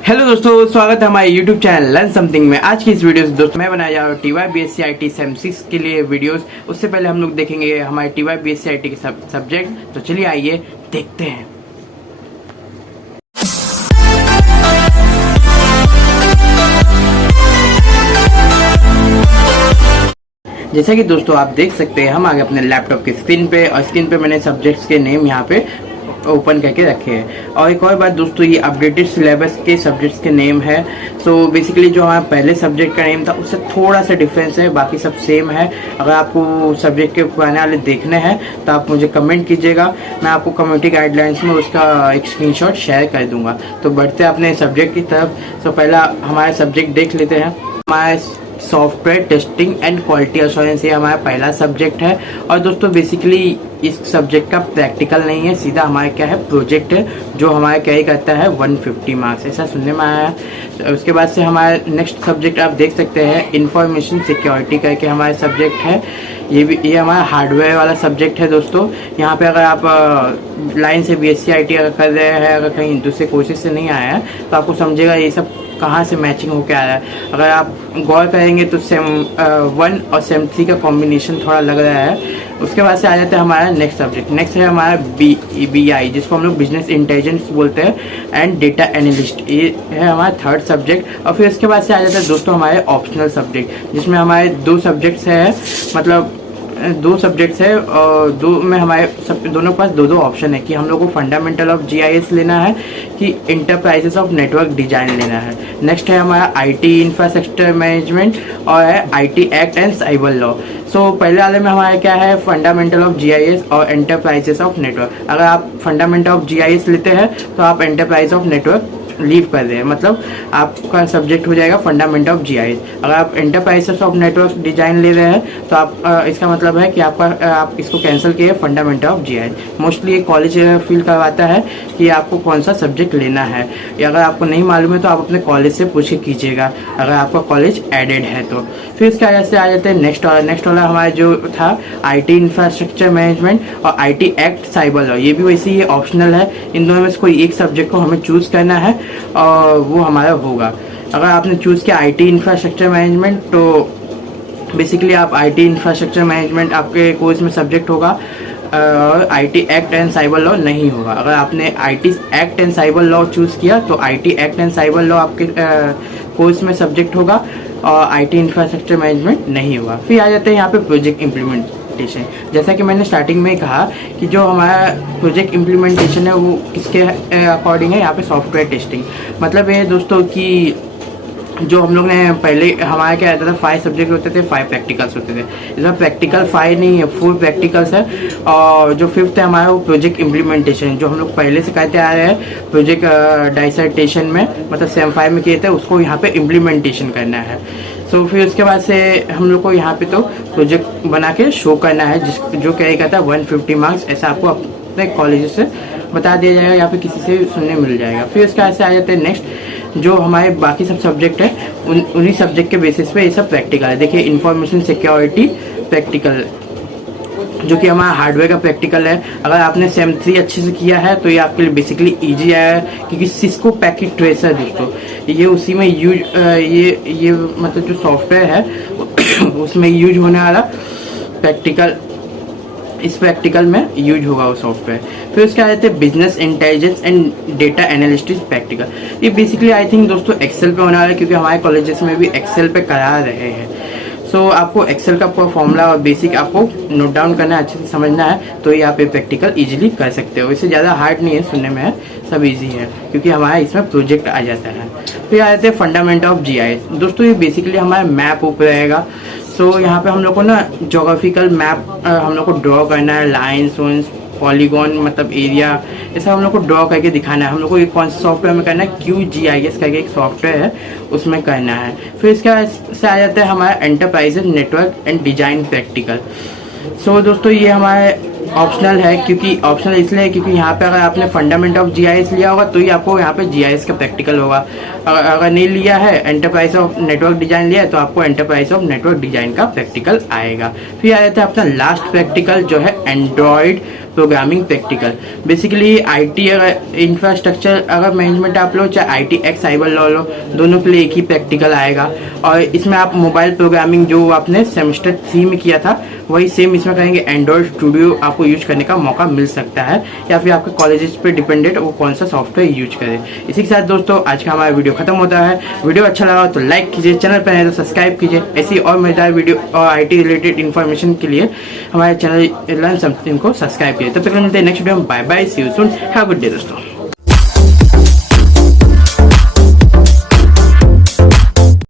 Hello दोस्तों, स्वागत है हमारे यूट्यूब चैनल लर्न समथिंग में। आज की इस वीडियो से दोस्तों मैं बनाया जा रहा हूँ टीवाई बीएससी आईटी सेम 6 के लिए वीडियोस। उससे पहले हम लोग देखेंगे हमारे टीवाई बीएससी आईटी के सब्जेक्ट। तो चलिए आइए देखते हैं। जैसा कि दोस्तों आप देख सकते हैं, हम आगे अपने लैपटॉप की स्क्रीन पे, और स्क्रीन पे मैंने सब्जेक्ट्स के नेम यहाँ पे ओपन करके रखे हैं। और एक और बात दोस्तों, ये अपडेटेड सिलेबस के सब्जेक्ट्स के नेम है। सो बेसिकली जो हमारा पहले सब्जेक्ट का नेम था उससे थोड़ा सा डिफरेंस है, बाकी सब सेम है। अगर आपको सब्जेक्ट के पुराने वाले देखने हैं तो आप मुझे कमेंट कीजिएगा, मैं आपको कम्युनिटी गाइडलाइंस में उसका एक स्क्रीनशॉट शेयर कर दूंगा। तो बढ़ते अपने सब्जेक्ट की तरफ। तो पहला हमारा सब्जेक्ट देख लेते हैं। हमारा software testing and quality assurance, ये हमारा पहला सब्जेक्ट है। और दोस्तों बेसिकली इस सब्जेक्ट का प्रैक्टिकल नहीं है, सीधा हमारा क्या है प्रोजेक्ट है, जो हमारा क्या ही करता है 150 मार्क्स, ऐसा सुनने में आया है। उसके बाद से हमारा नेक्स्ट सब्जेक्ट आप देख सकते हैं, इंफॉर्मेशन सिक्योरिटी करके हमारा सब्जेक्ट है। ये हमारा हार्डवेयर वाला सब्जेक्ट है दोस्तों। यहाँ पे अगर आप लाइन से बीएससी आईटी अगर कर रहे हैं, अगर कहीं दूसरे कोर्सेज से नहीं आया है तो आपको समझेगा ये सब कहाँ से मैचिंग होकर आ रहा है। अगर आप गौर करेंगे तो सेम 1 और सेम 3 का कॉम्बिनेशन थोड़ा लग रहा है। उसके बाद से आ जाता है हमारा नेक्स्ट सब्जेक्ट। नेक्स्ट है हमारा BI, जिसको हम लोग बिजनेस इंटेलिजेंस बोलते हैं, एंड डेटा एनालिस्ट, ये है हमारा थर्ड सब्जेक्ट। और फिर उसके बाद से आ जाता है दोस्तों हमारे ऑप्शनल सब्जेक्ट, जिसमें हमारे 2 सब्जेक्ट्स है, मतलब 2 सब्जेक्ट्स है, और 2 में हमारे दोनों के पास 2 ऑप्शन है कि हम लोग को फंडामेंटल ऑफ GIS लेना है कि इंटरप्राइजेस ऑफ नेटवर्क डिजाइन लेना है। नेक्स्ट है हमारा IT इंफ्रास्ट्रक्चर मैनेजमेंट और है IT act and cyber law. So पहले वाले में हमारा क्या है फंडामेंटल ऑफ GIS और एंटरप्राइजेस ऑफ नेटवर्क। अगर आप फंडामेंटल ऑफ GIS लेते हैं तो आप एंटरप्राइज ऑफ नेटवर्क लीव कर रहे हैं, मतलब आपका सब्जेक्ट हो जाएगा फंडामेंटल ऑफ GIS। अगर आप एंटरप्राइजेस ऑफ नेटवर्क डिजाइन ले रहे हैं तो आप इसका मतलब है कि आप इसको कैंसिल किए फंडामेंटल ऑफ GIS। मोस्टली ये कॉलेज फील करवाता है कि आपको कौन सा सब्जेक्ट लेना है। या अगर आपको नहीं मालूम है तो आप अपने कॉलेज से पूछ के कीजिएगा, अगर आपका कॉलेज एडेड है तो। फिर इसके आगे से आ जाते हैं नेक्स्ट वाला हमारा जो था IT इंफ्रास्ट्रक्चर मैनेजमेंट और IT एक्ट साइबर लॉ। ये भी वैसे ही ऑप्शनल है, इन दोनों में से कोई एक सब्जेक्ट को हमें चूज करना है और वो हमारा होगा। अगर आपने चूज़ किया IT इंफ्रास्ट्रक्चर मैनेजमेंट तो बेसिकली आप IT इंफ्रास्ट्रक्चर मैनेजमेंट आपके कोर्स में सब्जेक्ट होगा, और IT act and cyber law नहीं होगा। अगर आपने IT act and cyber law choose किया तो IT act and cyber law आपके कोर्स में सब्जेक्ट होगा, और IT इंफ्रास्ट्रक्चर मैनेजमेंट नहीं होगा। फिर आ जाते हैं यहाँ पे प्रोजेक्ट इम्प्लीमेंटेशन। जैसा कि मैंने स्टार्टिंग में कहा कि जो हमारा प्रोजेक्ट इम्प्लीमेंटेशन है वो किसके अकॉर्डिंग है, यहाँ पे सॉफ्टवेयर टेस्टिंग। मतलब ये दोस्तों कि जो हम लोग ने पहले हमारा क्या रहता था 5 सब्जेक्ट होते थे, 5 प्रैक्टिकल्स होते थे। इसमें प्रैक्टिकल 5 नहीं है, 4 प्रैक्टिकल्स है। और जो 5th है हमारा वो प्रोजेक्ट इम्प्लीमेंटेशन, जो हम लोग पहले से करते आ रहे हैं प्रोजेक्ट डाइसर्टेशन में, मतलब सेम 5 में किए थे, उसको यहाँ पे इम्प्लीमेंटेशन करना है। सो फिर उसके बाद से हम लोग को यहाँ पे तो प्रोजेक्ट बना के शो करना है, जो क्या कहता है 150 मार्क्स, ऐसा आपको अपने कॉलेज से बता दिया जाएगा, यहाँ पे किसी से सुनने मिल जाएगा। फिर उसके बाद से आ जाते हैं नेक्स्ट, जो हमारे बाकी सब सब्जेक्ट है उन्हीं सब्जेक्ट के बेसिस पे ये सब प्रैक्टिकल है। देखिए इंफॉर्मेशन सिक्योरिटी प्रैक्टिकल, जो कि हमारा हार्डवेयर का प्रैक्टिकल है। अगर आपने सेम 3 अच्छे से किया है तो ये आपके लिए बेसिकली इजी है, क्योंकि सिस्को पैकेट ट्रेसर दोस्तों ये उसी में यूज ये मतलब जो सॉफ्टवेयर है उसमें यूज होने वाला प्रैक्टिकल, इस प्रैक्टिकल में यूज होगा वो सॉफ्टवेयर। फिर उसके आ जाते हैं business intelligence and data analytics practical. ये बेसिकली आई थिंक दोस्तों एक्सेल पे होने वाला है, क्योंकि हमारे कॉलेजेस में भी एक्सेल पे करा रहे हैं। सो आपको एक्सेल का पूरा फॉर्मूला और बेसिक आपको नोट डाउन करना है, अच्छे से समझना है, तो ये आप ये प्रैक्टिकल इजीली कर सकते हो। इससे ज़्यादा हार्ड नहीं है, सुनने में है, सब इजी है, क्योंकि हमारा इसमें प्रोजेक्ट आ जाता है। फिर आ जाते हैं फंडामेंटल ऑफ GIS। दोस्तों ये बेसिकली हमारा मैप ऊपर रहेगा। सो यहाँ पे हम लोग को ना जोग्राफिकल मैप हम लोग को ड्रॉ करना है, लाइन्स वोन्स पॉलीगॉन मतलब एरिया, ऐसा हम लोग को ड्रॉ करके दिखाना है। हम लोग को ये कौन से सॉफ्टवेयर में करना है, QGIS करके एक सॉफ्टवेयर है, उसमें करना है। फिर इसका से आ जाता है हमारा enterprises network and design practical. So दोस्तों ये हमारे ऑप्शनल है, क्योंकि ऑप्शनल इसलिए है क्योंकि यहाँ पे अगर आपने फंडामेंट ऑफ GIS लिया होगा तो ही आपको यहाँ पे GIS का प्रैक्टिकल होगा। अगर नहीं लिया है, एंटरप्राइज ऑफ नेटवर्क डिजाइन लिया है, तो आपको एंटरप्राइज ऑफ नेटवर्क डिजाइन का प्रैक्टिकल आएगा। फिर आ जाता है अपना लास्ट प्रैक्टिकल, जो है Android programming practical. Basically IT अगर इंफ्रास्ट्रक्चर अगर मैनेजमेंट आप लो, चाहे आईटी एक्स साइबर लॉ लो, दोनों के लिए एक ही प्रैक्टिकल आएगा। और इसमें आप मोबाइल प्रोग्रामिंग जो आपने सेमेस्टर 3 में किया था वही सेम इसमें करेंगे। एंड्रॉइड स्टूडियो आपको यूज करने का मौका मिल सकता है, या फिर आपके कॉलेजेस पे डिपेंडेंट वो कौन सा सॉफ्टवेयर यूज करे। इसी के साथ दोस्तों आज का हमारा वीडियो खत्म होता है। वीडियो अच्छा लगा तो लाइक कीजिए, चैनल पर है तो सब्सक्राइब कीजिए। ऐसी और मजेदार वीडियो और आईटी रिलेटेड इन्फॉर्मेशन के लिए हमारे चैनल लर्न समथिंग को सब्सक्राइब कीजिए। तब तक मिलते हैं नेक्स्ट वीडियो में। Bye bye, see you soon, have a good day दोस्तों।